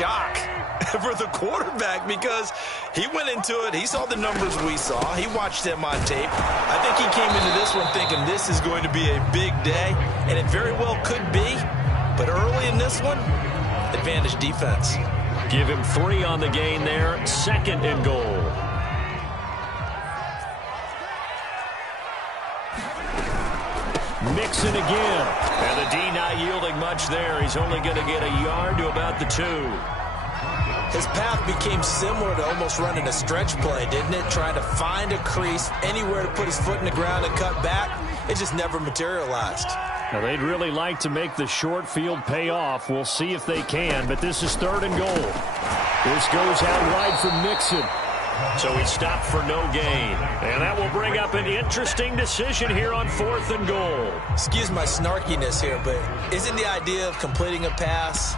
shock for the quarterback because he went into it. He saw the numbers we saw. He watched them on tape. I think he came into this one thinking this is going to be a big day, and it very well could be. But early in this one, advantage defense. Give him 3 on the gain there. 2nd and goal. Mixon again. And the D not yielding much there. He's only going to get a yard to about the 2. His path became similar to almost running a stretch play, didn't it? Trying to find a crease, anywhere to put his foot in the ground and cut back. It just never materialized. Now, they'd really like to make the short field pay off. We'll see if they can, but this is 3rd and goal. This goes out wide for Mixon. So he stopped for no gain. And that will bring up an interesting decision here on 4th and goal. Excuse my snarkiness here, but isn't the idea of completing a pass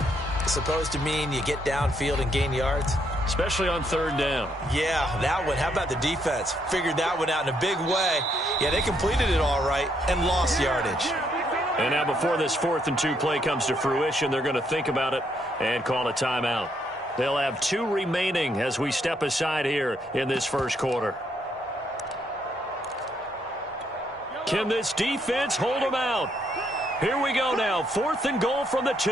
supposed to mean you get downfield and gain yards? Especially on 3rd down. Yeah, that one. How about the defense? Figured that one out in a big way. Yeah, they completed it all right and lost yardage. And now before this 4th and 2 play comes to fruition, they're going to think about it and call a timeout. They'll have 2 remaining as we step aside here in this first quarter. Can this defense hold them out? Here we go now. 4th and goal from the 2.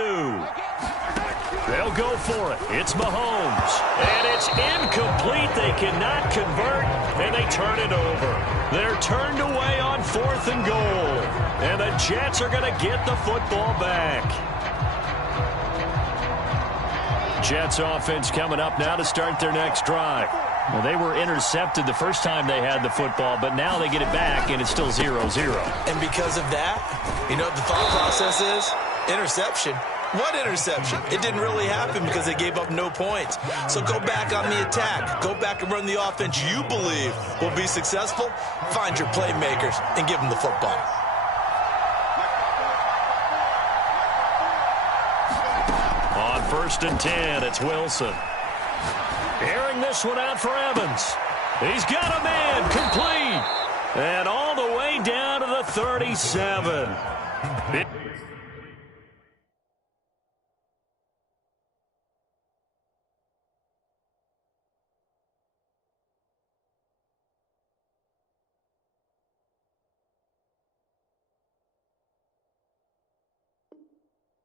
They'll go for it. It's Mahomes. And it's incomplete. They cannot convert, and they turn it over. They're turned away on 4th and goal. And the Jets are going to get the football back. Jets offense coming up now to start their next drive. Well, they were intercepted the first time they had the football, but now they get it back, and it's still 0-0. And because of that, you know what the thought process is? Interception. What interception? It didn't really happen because they gave up no points. So go back on the attack. Go back and run the offense you believe will be successful. Find your playmakers and give them the football. On 1st and 10, it's Wilson. Airing this one out for Evans. He's got a man complete. And all the way down to the 37.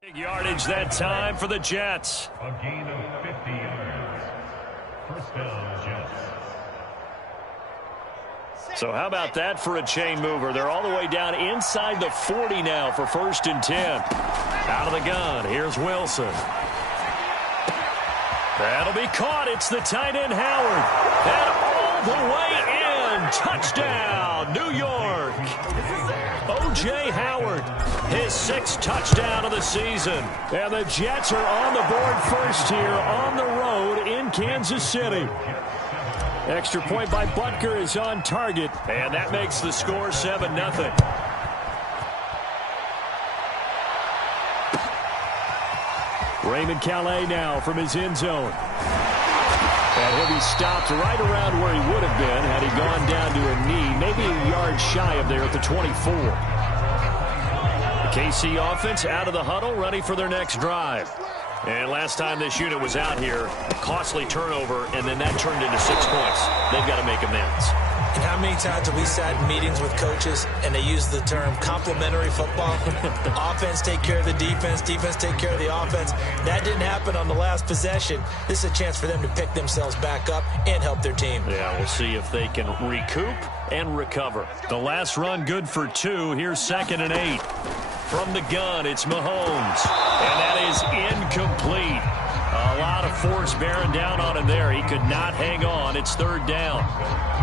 Big yardage that time for the Jets. A gain of 50 yards. First down, Jets. So how about that for a chain mover? They're all the way down inside the 40 now for 1st and 10. Out of the gun, here's Wilson. That'll be caught. It's the tight end, Howard. And all the way in. Touchdown, New York. O.J. Howard, his 6th touchdown of the season. And the Jets are on the board first here on the road in Kansas City. Extra point by Butker is on target, and that makes the score 7-0. Raymond Calais now from his end zone. And he'll be stopped right around where he would have been had he gone down to a knee, maybe a yard shy of there at the 24. The KC offense out of the huddle, ready for their next drive. And last time this unit was out here, costly turnover, and then that turned into 6 points. They've got to make amends. And how many times have we sat in meetings with coaches and they use the term complementary football? Offense take care of the defense, defense take care of the offense. That didn't happen on the last possession. This is a chance for them to pick themselves back up and help their team. Yeah, we'll see if they can recoup and recover. The last run good for 2. Here's 2nd and 8. From the gun, it's Mahomes. And that is incomplete. A lot of force bearing down on him there. He could not hang on. It's 3rd down.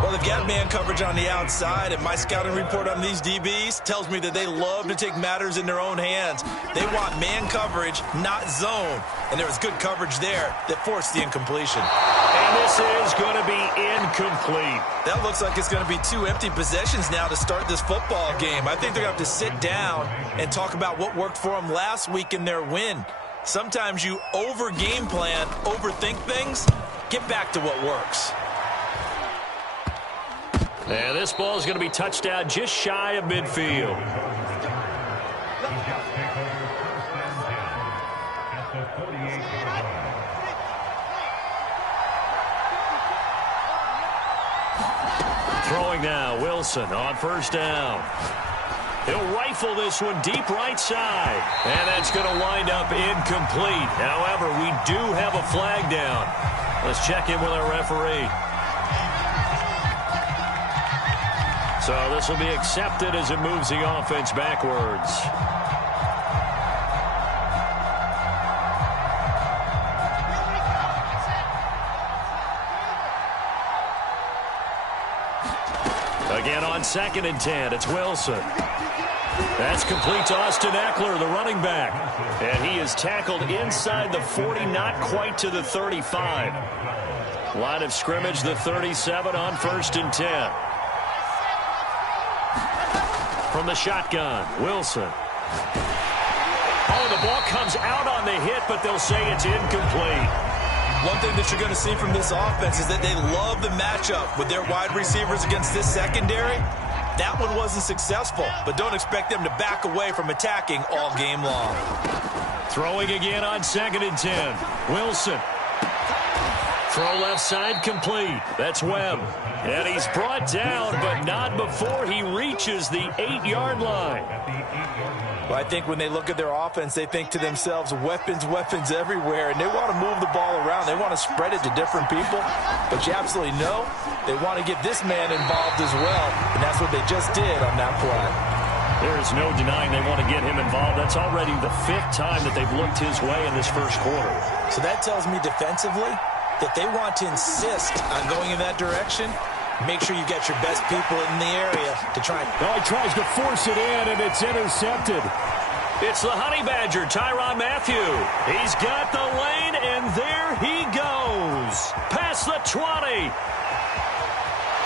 Well, they've got man coverage on the outside, and my scouting report on these DBs tells me that they love to take matters in their own hands. They want man coverage, not zone. And there was good coverage there that forced the incompletion. And this is going to be incomplete. That looks like it's going to be 2 empty possessions now to start this football game. I think they're going to have to sit down and talk about what worked for them last week in their win. Sometimes you over-game plan, overthink things. Get back to what works. And this ball is going to be touched down just shy of midfield. Throwing now, Wilson on first down. He'll rifle this one deep right side. And that's going to wind up incomplete. However, we do have a flag down. Let's check in with our referee. So this will be accepted as it moves the offense backwards. Again on 2nd and 10, it's Wilson. That's complete to Austin Eckler, the running back. And he is tackled inside the 40, not quite to the 35. Line of scrimmage, the 37 on 1st and 10. From the shotgun, Wilson. Oh, the ball comes out on the hit, but they'll say it's incomplete. One thing that you're going to see from this offense is that they love the matchup with their wide receivers against this secondary. That one wasn't successful, but don't expect them to back away from attacking all game long. Throwing again on 2nd and 10. Wilson. Throw left side complete. That's Webb. And he's brought down, but not before he reaches the 8-yard line. Well, I think when they look at their offense, they think to themselves, weapons, weapons everywhere, and they want to move the ball around. They want to spread it to different people, but you absolutely know they want to get this man involved as well, and that's what they just did on that play. There is no denying they want to get him involved. That's already the 5th time that they've looked his way in this first quarter. So that tells me defensively that they want to insist on going in that direction. Make sure you get your best people in the area to try. Oh, he tries to force it in, and it's intercepted. It's the Honey Badger, Tyrann Mathieu. He's got the lane, and there he goes. Past the 20.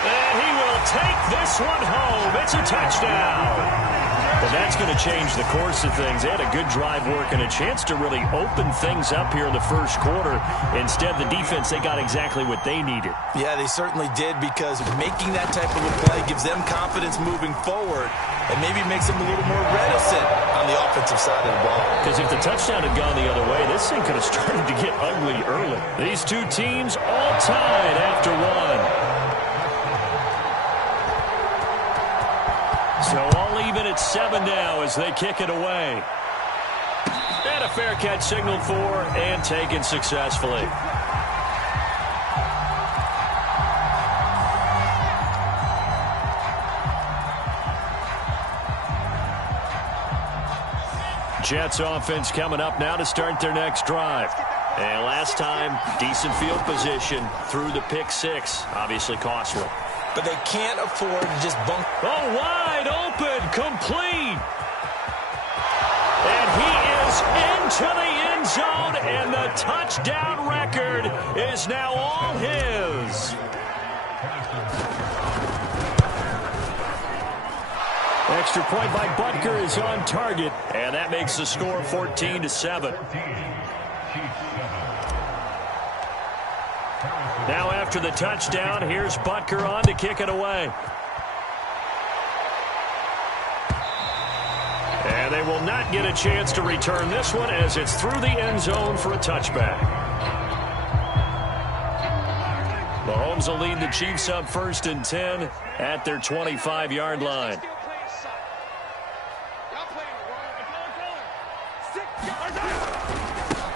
And he will take this one home. It's a touchdown. Well, that's going to change the course of things. They had a good drive work and a chance to really open things up here in the first quarter. Instead, the defense, they got exactly what they needed. Yeah, they certainly did, because making that type of a play gives them confidence moving forward and maybe makes them a little more reticent on the offensive side of the ball. Because if the touchdown had gone the other way, this thing could have started to get ugly early. These two teams all tied after one. So all even at 7 now as they kick it away. And a fair catch signaled for and taken successfully. Jets offense coming up now to start their next drive. And last time, decent field position through the pick 6. Obviously costly. But they can't afford to just bunk. Oh, wide open, complete. And he is into the end zone, and the touchdown record is now all his. Extra point by Butker is on target, and that makes the score 14-7. Now after the touchdown, here's Butker on to kick it away. And they will not get a chance to return this one as it's through the end zone for a touchback. Mahomes will lead the Chiefs up 1st and 10 at their 25-yard line.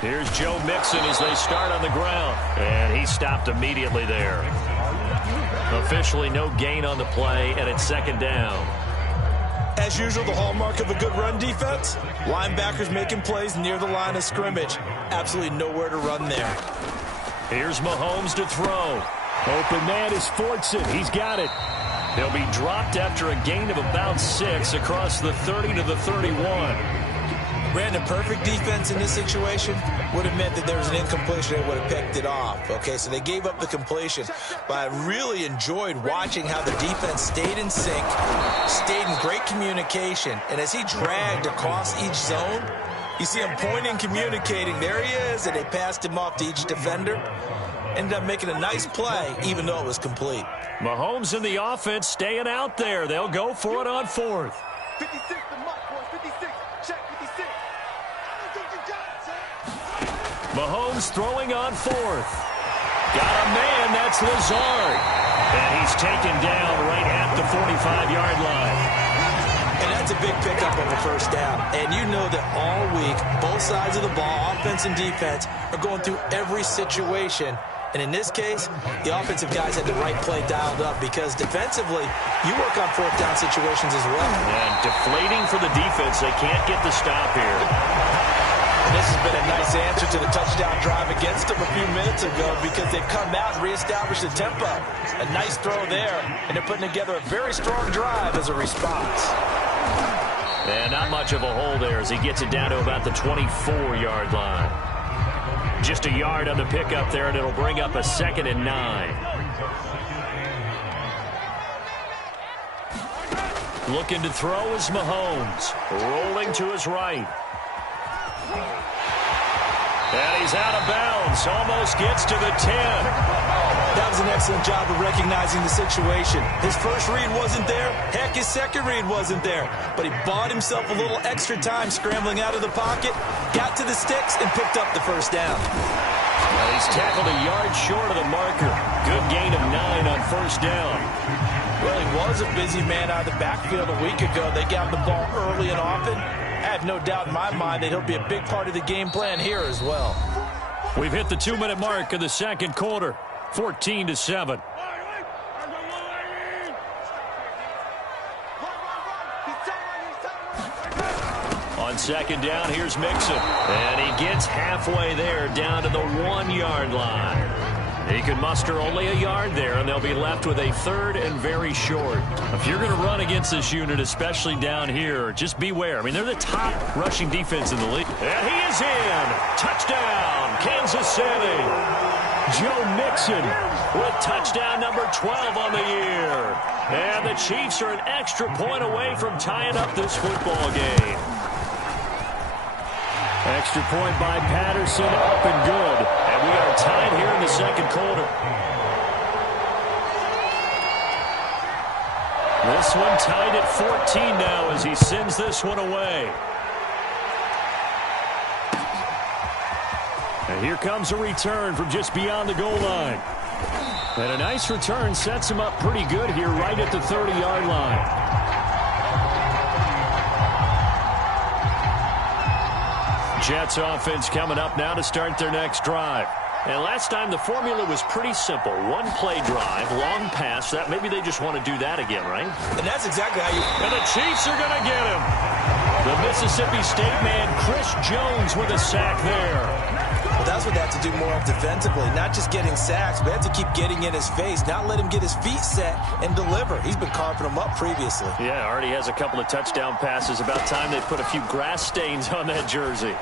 Here's Joe Mixon as they start on the ground. And he stopped immediately there. Officially no gain on the play, and it's 2nd down. As usual, the hallmark of a good run defense, linebackers making plays near the line of scrimmage. Absolutely nowhere to run there. Here's Mahomes to throw. Open man is Fortson. He's got it. He'll be dropped after a gain of about 6 across the 30 to the 31. Brandon, perfect defense in this situation would have meant that there was an incompletion. They would have picked it off. Okay, so they gave up the completion. But I really enjoyed watching how the defense stayed in sync, stayed in great communication. And as he dragged across each zone, you see him pointing, communicating. There he is, and they passed him off to each defender. Ended up making a nice play, even though it was complete. Mahomes and the offense staying out there. They'll go for it on 4th. 56, the mark, boys. 56. Check 56. Mahomes throwing on 4th. Got a man, that's Lazard. And he's taken down right at the 45-yard line. And that's a big pickup of a first down. And you know that all week, both sides of the ball, offense and defense, are going through every situation. And in this case, the offensive guys had the right play dialed up because defensively, you work on fourth down situations as well. And deflating for the defense. They can't get the stop here. And this has been a nice answer to the touchdown drive against them a few minutes ago because they've come out and reestablished the tempo. A nice throw there, and they're putting together a very strong drive as a response. And not much of a hole there as he gets it down to about the 24-yard line. Just a yard on the pickup there, and it'll bring up a 2nd and 9. Looking to throw is Mahomes. Rolling to his right. And he's out of bounds. Almost gets to the 10. That was an excellent job of recognizing the situation. His first read wasn't there. Heck, his second read wasn't there. But he bought himself a little extra time scrambling out of the pocket, got to the sticks, and picked up the first down. Well, he's tackled a yard short of the marker. Good gain of 9 on first down. Well, he was a busy man out of the backfield a week ago. They got the ball early and often. I have no doubt in my mind that he'll be a big part of the game plan here as well. We've hit the 2-minute mark of the second quarter. 14-7. On second down, here's Mixon. And he gets halfway there down to the 1-yard line. He can muster only a yard there, and they'll be left with a 3rd and very short. If you're going to run against this unit, especially down here, just beware. I mean, they're the top rushing defense in the league. And he is in. Touchdown, Kansas City. Joe Mixon with touchdown number 12 on the year. And the Chiefs are an extra point away from tying up this football game. Extra point by Patterson, up and good. And we are tied here in the second quarter. This one tied at 14 now as he sends this one away. And here comes a return from just beyond the goal line. And a nice return sets him up pretty good here right at the 30-yard line. Jets offense coming up now to start their next drive. And last time the formula was pretty simple. One play drive, long pass. That maybe they just want to do that again, right? And that's exactly how you... And the Chiefs are going to get him. The Mississippi State man, Chris Jones, with a sack there. Well, that's what they have to do more of defensively. Not just getting sacks, but they have to keep getting in his face. Not let him get his feet set and deliver. He's been carving them up previously. Yeah, already has a couple of touchdown passes. About time they put a few grass stains on that jersey.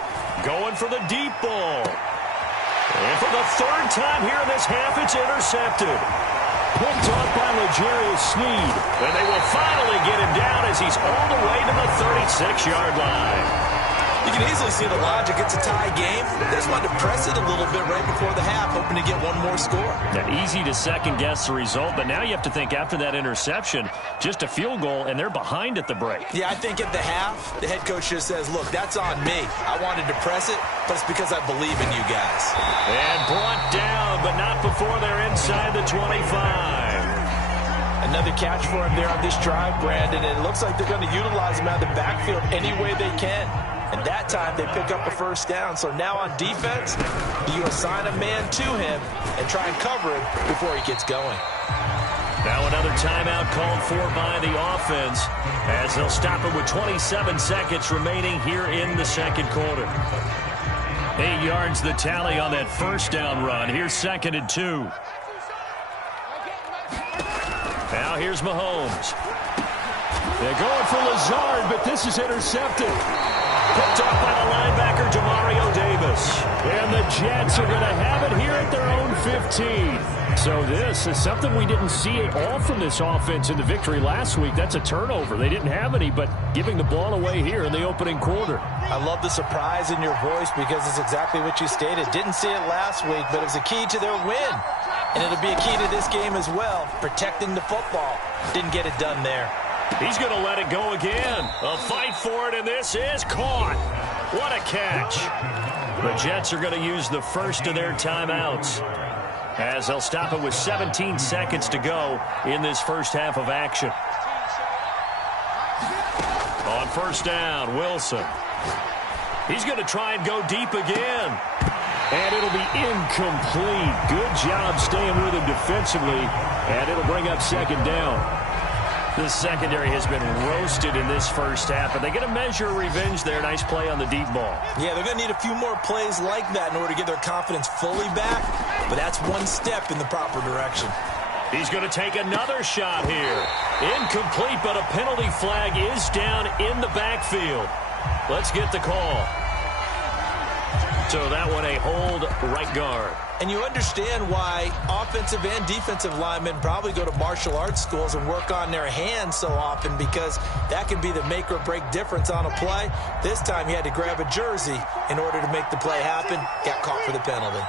Going for the deep ball. And for the 3rd time here in this half, it's intercepted. Picked off by L'Jarius Sneed. And they will finally get him down as he's all the way to the 36-yard line. You can easily see the logic. It's a tie game. They just wanted to press it a little bit right before the half, hoping to get one more score. Now, easy to second-guess the result, but now you have to think after that interception, just a field goal, and they're behind at the break. Yeah, I think at the half, the head coach just says, look, that's on me. I wanted to press it, but it's because I believe in you guys. And brought down, but not before they're inside the 25. Another catch for him there on this drive, Brandon, and it looks like they're going to utilize him out of the backfield any way they can. And that time, they pick up a first down. So now on defense, you assign a man to him and try and cover him before he gets going. Now another timeout called for by the offense as they'll stop it with 27 seconds remaining here in the second quarter. 8 yards the tally on that first down run. Here's 2nd and 2. Now here's Mahomes. They're going for Lazard, but this is intercepted. Picked off by the linebacker, Demario Davis. And the Jets are going to have it here at their own 15. So this is something we didn't see at all from this offense in the victory last week. That's a turnover. They didn't have any, but giving the ball away here in the opening quarter. I love the surprise in your voice because it's exactly what you stated. Didn't see it last week, but it was a key to their win. And it'll be a key to this game as well, protecting the football. Didn't get it done there. He's going to let it go again. A fight for it, and this is caught. What a catch. The Jets are going to use the first of their timeouts. as they'll stop it with 17 seconds to go in this first half of action. On first down, Wilson. He's going to try and go deep again. And it'll be incomplete. Good job staying with him defensively. And it'll bring up second down. This secondary has been roasted in this first half, but they get a measure of revenge there. Nice play on the deep ball. Yeah, they're going to need a few more plays like that in order to get their confidence fully back, but that's one step in the proper direction. He's going to take another shot here. Incomplete, but a penalty flag is down in the backfield. Let's get the call. So that one a hold right guard. And you understand why offensive and defensive linemen probably go to martial arts schools and work on their hands so often, because that can be the make or break difference on a play. This time he had to grab a jersey in order to make the play happen. Got caught for the penalty.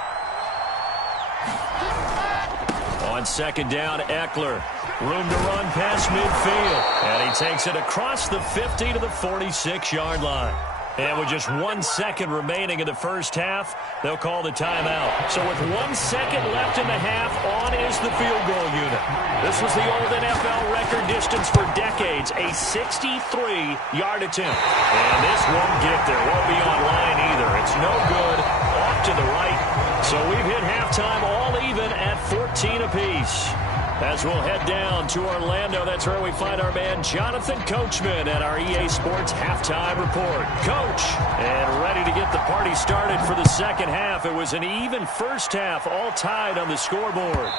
On second down, Eckler. Room to run past midfield. And he takes it across the 50 to the 46-yard line. And with just 1 second remaining in the first half, they'll call the timeout. So with 1 second left in the half, on is the field goal unit. This was the old NFL record distance for decades, a 63-yard attempt. And this won't get there. Won't be online either. It's no good. Off to the right. So we've hit halftime all even at 14 apiece. As we'll head down to Orlando, that's where we find our man Jonathan Coachman at our EA Sports Halftime Report. Coach, and ready to get the party started for the second half. It was an even first half, all tied on the scoreboard.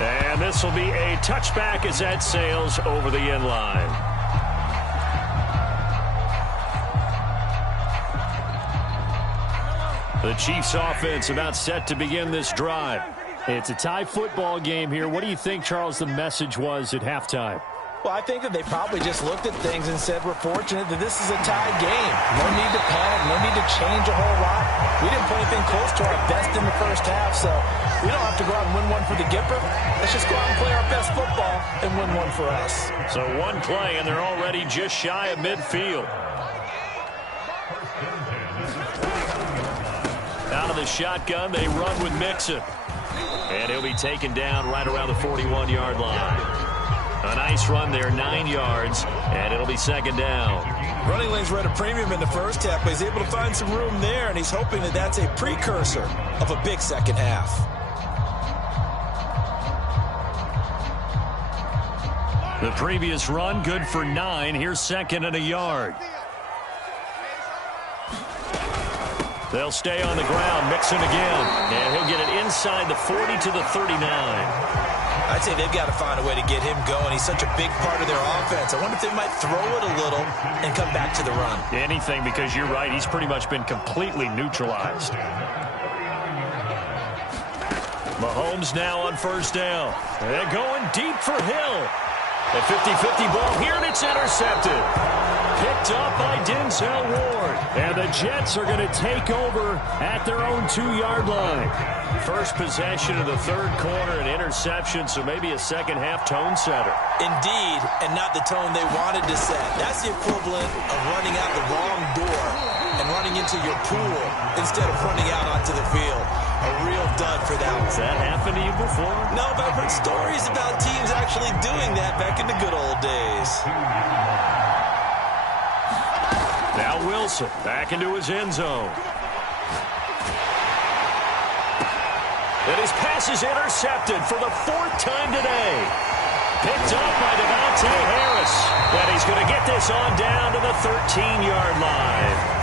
And this will be a touchback as that sails over the end line. The Chiefs offense about set to begin this drive. It's a tie football game here. What do you think, Charles, the message was at halftime? Well, I think that they probably just looked at things and said, we're fortunate that this is a tied game. No need to panic, no need to change a whole lot. We didn't play anything close to our best in the first half, so we don't have to go out and win one for the Gipper. Let's just go out and play our best football and win one for us. So one play, and they're already just shy of midfield. Out of the shotgun, they run with Mixon. And he'll be taken down right around the 41-yard line. A nice run there, 9 yards, and it'll be second down. Running lanes were at a premium in the first half, but he's able to find some room there, and he's hoping that that's a precursor of a big second half. The previous run, good for 9. Here's second and a yard. They'll stay on the ground. Mixon again. And he'll get it inside the 40 to the 39. I'd say they've got to find a way to get him going. He's such a big part of their offense. I wonder if they might throw it a little and come back to the run. Anything, because you're right. He's pretty much been completely neutralized. Mahomes now on first down. They're going deep for Hill. A 50-50 ball here, and it's intercepted. Picked up by Denzel Ward. And the Jets are going to take over at their own 2-yard line. First possession of the third quarter, an interception, so maybe a second-half tone setter. Indeed, and not the tone they wanted to set. That's the equivalent of running out the wrong door and running into your pool instead of running out onto the field. A real dud for that one. Has that happened to you before? No, but I've heard stories about teams actually doing that back in the good old days. Now Wilson back into his end zone. And his pass is intercepted for the 4th time today. Picked up by Devontae Harris. And he's going to get this on down to the 13-yard line.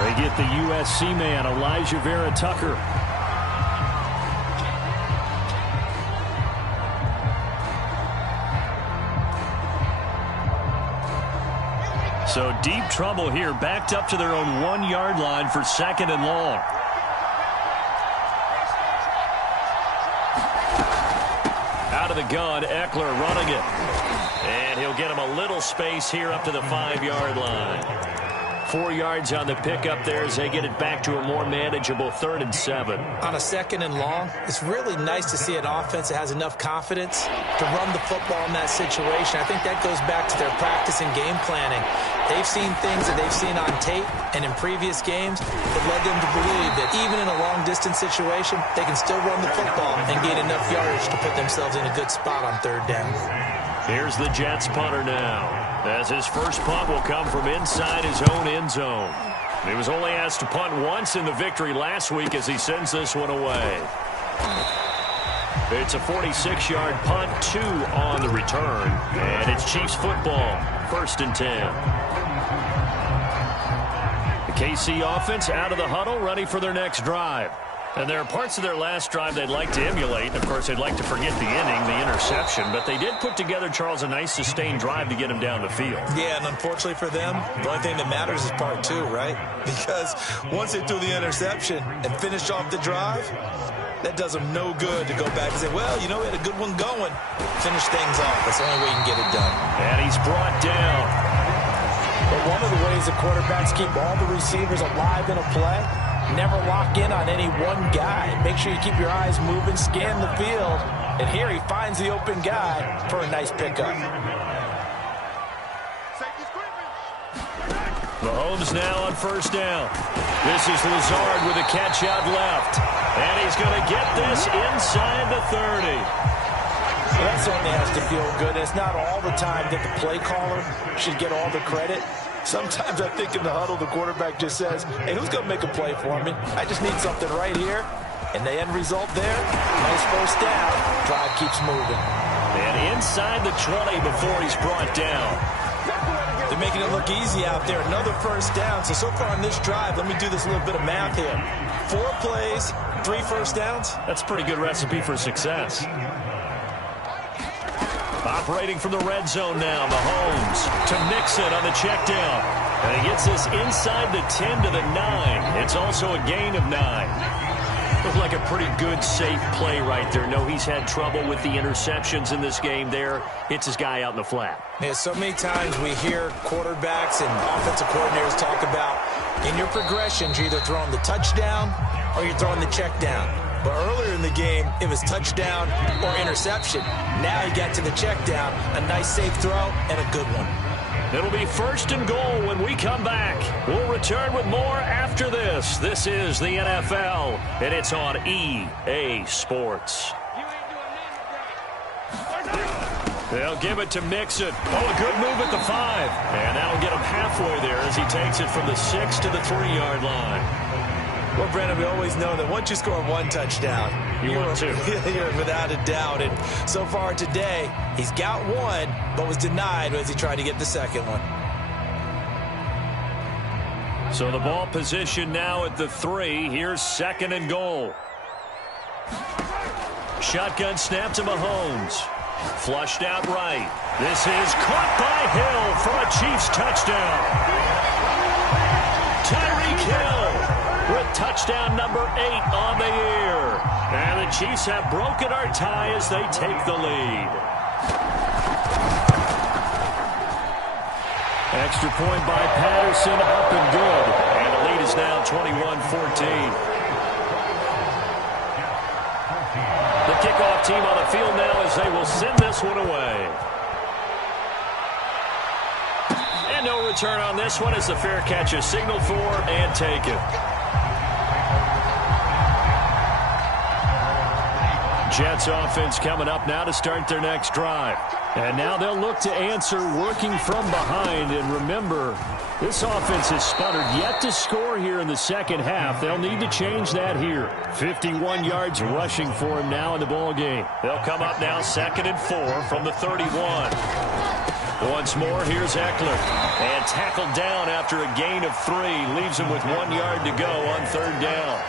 They get the USC man, Elijah Vera Tucker. So deep trouble here, backed up to their own 1-yard line for second and long. Out of the gun, Eckler running it. And he'll get him a little space here up to the 5-yard line. 4 yards on the pickup there as they get it back to a more manageable 3rd and 7. On a 2nd and long, it's really nice to see an offense that has enough confidence to run the football in that situation. I think that goes back to their practice and game planning. They've seen things that they've seen on tape and in previous games that led them to believe that even in a long-distance situation, they can still run the football and gain enough yardage to put themselves in a good spot on 3rd down. Here's the Jets punter now, as his first punt will come from inside his own end zone. He was only asked to punt once in the victory last week as he sends this one away. It's a 46-yard punt, 2 on the return, and it's Chiefs football, 1st and 10. The KC offense out of the huddle, ready for their next drive. And there are parts of their last drive they'd like to emulate. Of course, they'd like to forget the inning, the interception. But they did put together, Charles, a nice sustained drive to get him down the field. Yeah, and unfortunately for them, the only thing that matters is part 2, right? Because once they threw the interception and finished off the drive, that does them no good to go back and say, well, you know, we had a good one going. Finish things off. That's the only way you can get it done. And he's brought down. But one of the ways the quarterbacks keep all the receivers alive in a play, never lock in on any one guy. Make sure you keep your eyes moving, scan the field. And here he finds the open guy for a nice pickup. Mahomes now on 1st down. This is Lazard with a catch out left. And he's going to get this inside the 30. Well, that certainly has to feel good. It's not all the time that the play caller should get all the credit. Sometimes I think in the huddle, the quarterback just says, hey, who's going to make a play for me? I just need something right here. And the end result there, nice 1st down. Drive keeps moving. And inside the 20 before he's brought down. They're making it look easy out there. Another 1st down. So far on this drive, let me do this little bit of math here. 4 plays, 3 1st downs. That's a pretty good recipe for success. Operating from the red zone now, Mahomes to Mixon on the check down. And he gets this inside the 10 to the 9. It's also a gain of 9. Looked like a pretty good, safe play right there. No, he's had trouble with the interceptions in this game there. Hits his guy out in the flat. Yeah, so many times we hear quarterbacks and offensive coordinators talk about in your progressions, you're either throwing the touchdown or you're throwing the check down. But earlier in the game, it was touchdown or interception. Now he got to the check down, a nice safe throw, and a good one. It'll be 1st and goal when we come back. We'll return with more after this. This is the NFL, and it's on EA Sports. They'll give it to Mixon. Oh, a good move at the 5. And that'll get him halfway there as he takes it from the 6 to the 3-yard line. Well, Brandon, we always know that once you score 1 touchdown, you're without a doubt. And so far today, he's got 1, but was denied as he tried to get the 2nd one. So the ball position now at the 3. Here's 2nd and goal. Shotgun snap to Mahomes. Flushed out right. This is caught by Hill for a Chiefs touchdown. Tyreek Hill with touchdown number 8 on the year. And the Chiefs have broken our tie as they take the lead. Extra point by Patterson, up and good. And the lead is now 21-14. The kickoff team on the field now as they will send this one away. And no return on this one as the fair catch is signaled for and taken. Jets offense coming up now to start their next drive. And now they'll look to answer working from behind. And remember, this offense has sputtered yet to score here in the second half. They'll need to change that here. 51 yards rushing for him now in the ball game. They'll come up now 2nd and 4 from the 31. Once more, here's Eckler. And tackled down after a gain of 3. Leaves him with 1 yard to go on 3rd down.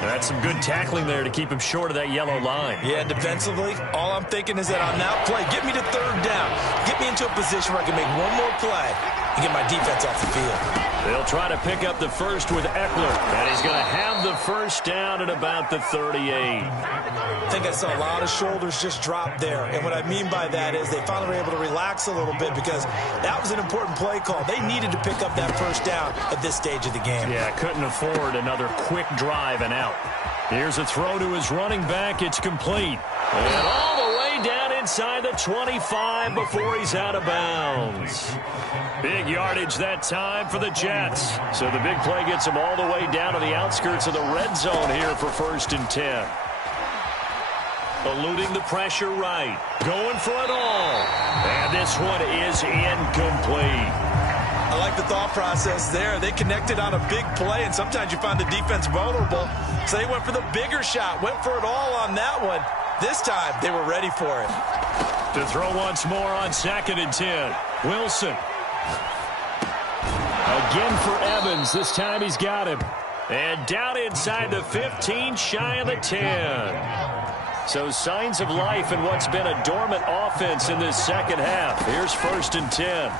That's some good tackling there to keep him short of that yellow line. Yeah, defensively, all I'm thinking is that on that play, get me to 3rd down. Get me into a position where I can make 1 more play. and get my defense off the field. They'll try to pick up the first with Eckler, and he's going to have the first down at about the 38. I think I saw a lot of shoulders just drop there, and what I mean by that is they finally were able to relax a little bit because that was an important play call. They needed to pick up that first down at this stage of the game. Yeah, couldn't afford another quick drive and out. Here's a throw to his running back. It's complete. And all the way down inside the 25 before he's out of bounds. Big yardage that time for the Jets. So the big play gets him all the way down to the outskirts of the red zone here for 1st and 10. Eluding the pressure right. Going for it all. And this one is incomplete. I like the thought process there. They connected on a big play, and sometimes you find the defense vulnerable. So they went for the bigger shot, went for it all on that one. This time, they were ready for it. To throw once more on 2nd and 10. Wilson. Again for Evans. This time he's got him. And down inside the 15, shy of the 10. So signs of life in what's been a dormant offense in this second half. Here's 1st and 10.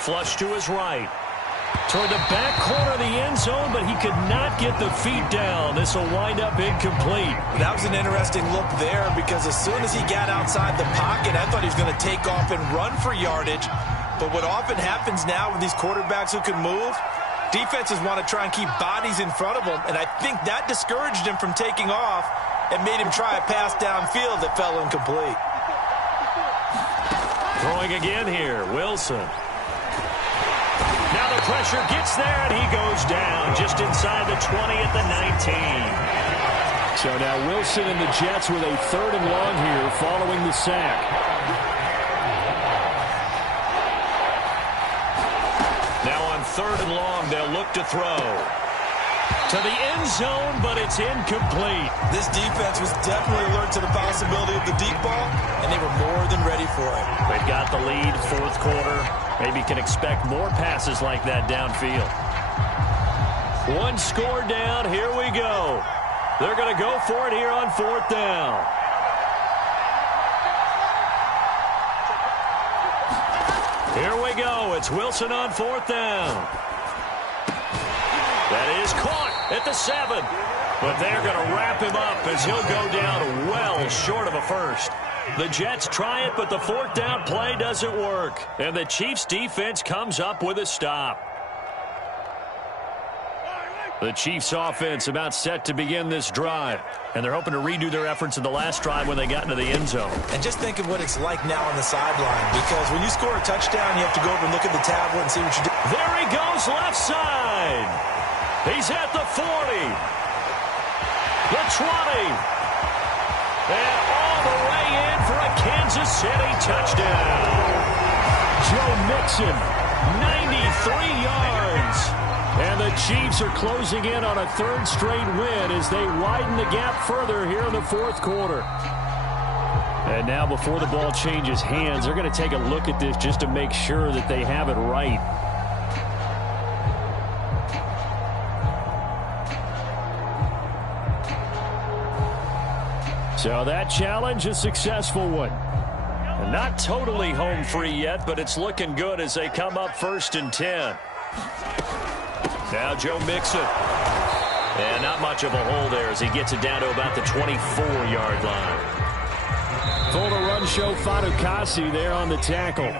Flush to his right. Toward the back corner of the end zone, but he could not get the feet down. This will wind up incomplete. That was an interesting look there because as soon as he got outside the pocket, I thought he was going to take off and run for yardage. But what often happens now with these quarterbacks who can move, defenses want to try and keep bodies in front of them, and I think that discouraged him from taking off and made him try a pass downfield that fell incomplete. Throwing again here, Wilson. Now the pressure gets there, and he goes down just inside the 20 at the 19. So now Wilson and the Jets with a 3rd and long here following the sack. Now on 3rd and long, they'll look to throw. To the end zone, but it's incomplete. This defense was definitely alert to the possibility of the deep ball, and they were more than ready for it. They've got the lead, 4th quarter. Maybe can expect more passes like that downfield. One score down. Here we go. They're going to go for it here on 4th down. Here we go. It's Wilson on 4th down. That is caught at the 7. But they're going to wrap him up as he'll go down well short of a first. The Jets try it, but the 4th down play doesn't work. And the Chiefs' defense comes up with a stop. The Chiefs' offense about set to begin this drive. And they're hoping to redo their efforts in the last drive when they got into the end zone. And just think of what it's like now on the sideline. Because when you score a touchdown, you have to go over and look at the tablet and see what you do. There he goes, left side. He's at the 40. The 20. And all the way in for a Kansas City touchdown. Joe Mixon, 93 yards. And the Chiefs are closing in on a 3rd straight win as they widen the gap further here in the 4th quarter. And now before the ball changes hands, they're going to take a look at this just to make sure that they have it right. So that challenge, a successful one. And not totally home free yet, but it's looking good as they come up 1st and 10. Now Joe Mixon. And not much of a hole there as he gets it down to about the 24-yard line. Full to run show Fatukasi there on the tackle.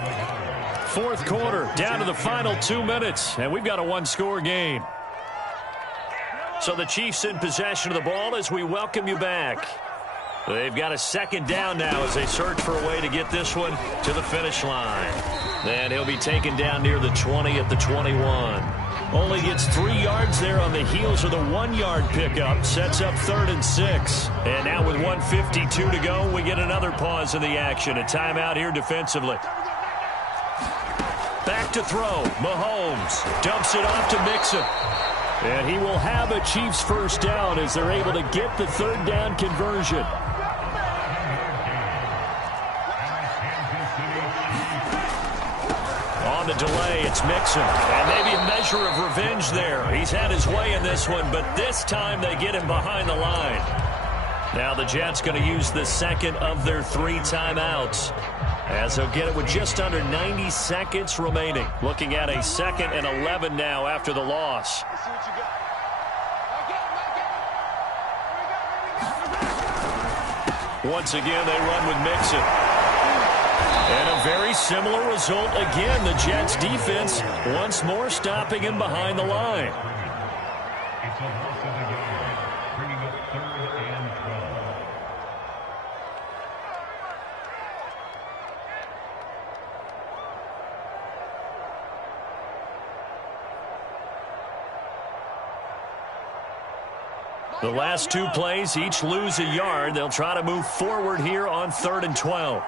4th quarter, down to the final 2 minutes, and we've got a 1-score game. So the Chiefs in possession of the ball as we welcome you back. They've got a 2nd down now as they search for a way to get this one to the finish line. Then he'll be taken down near the 20 at the 21. Only gets 3 yards there on the heels of the 1-yard pickup. Sets up 3rd and 6. And now with 1:52 to go, we get another pause in the action. A timeout here defensively. Back to throw. Mahomes dumps it off to Mixon. And he will have a Chiefs 1st down as they're able to get the 3rd down conversion. On the delay, it's Mixon. And maybe a measure of revenge there. He's had his way in this one, but this time they get him behind the line. Now the Jets going to use the 2nd of their 3 timeouts. As he'll get it with just under 90 seconds remaining. Looking at a 2nd and 11 now after the loss. Let's see what you got. Once again, they run with Mixon. And a very similar result again. The Jets defense once more stopping him behind the line. It's a loss of a yard, bringing up 3rd and 12. The last 2 plays each lose a yard. They'll try to move forward here on 3rd and 12.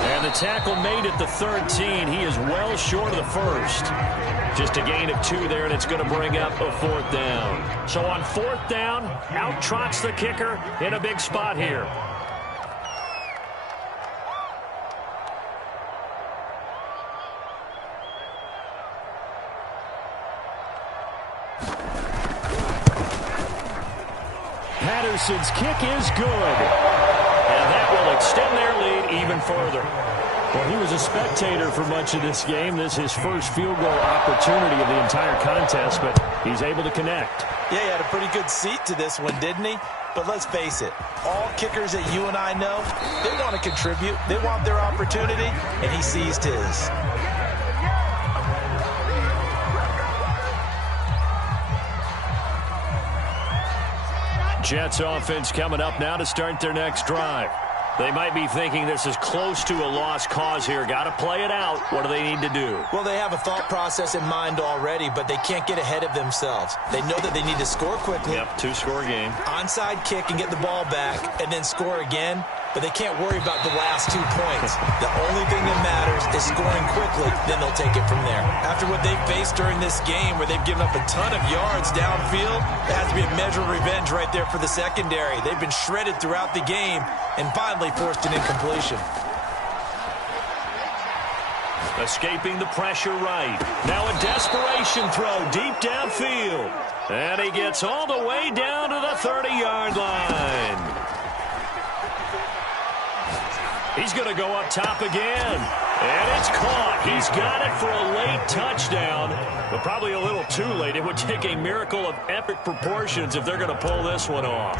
And the tackle made at the 13. He is well short of the first. Just a gain of 2 there, and it's going to bring up a 4th down. So on 4th down, out trots the kicker in a big spot here. Patterson's kick is good. And that will extend their lead even further. Well, he was a spectator for much of this game. This is his first field goal opportunity of the entire contest, but he's able to connect. Yeah, he had a pretty good seat to this one, didn't he? But let's face it, all kickers that you and I know, they want to contribute. They want their opportunity, and he seized his. Jets offense coming up now to start their next drive. They might be thinking this is close to a lost cause here. Got to play it out. What do they need to do? Well, they have a thought process in mind already, but they can't get ahead of themselves. They know that they need to score quickly. Yep, 2-score game. Onside kick and get the ball back and then score again. But they can't worry about the last 2 points. The only thing that matters is scoring quickly, then they'll take it from there. After what they've faced during this game where they've given up a ton of yards downfield, it has to be a measure of revenge right there for the secondary. They've been shredded throughout the game and finally forced an incompletion. Escaping the pressure right. Now a desperation throw deep downfield. And he gets all the way down to the 30-yard line. He's going to go up top again. And it's caught. He's got it for a late touchdown. But probably a little too late. It would take a miracle of epic proportions if they're going to pull this one off.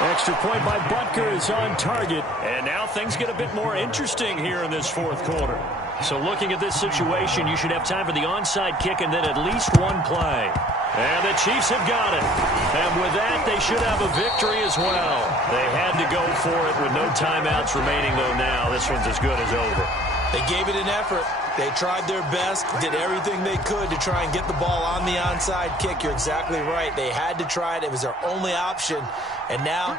Extra point by Butker is on target. And now things get a bit more interesting here in this 4th quarter. So looking at this situation, you should have time for the onside kick and then at least 1 play. And the Chiefs have got it. And with that, they should have a victory as well. They had to go for it with no timeouts remaining, though now this one's as good as over. They gave it an effort. They tried their best, did everything they could to try and get the ball on the onside kick. You're exactly right. They had to try it. It was their only option. And now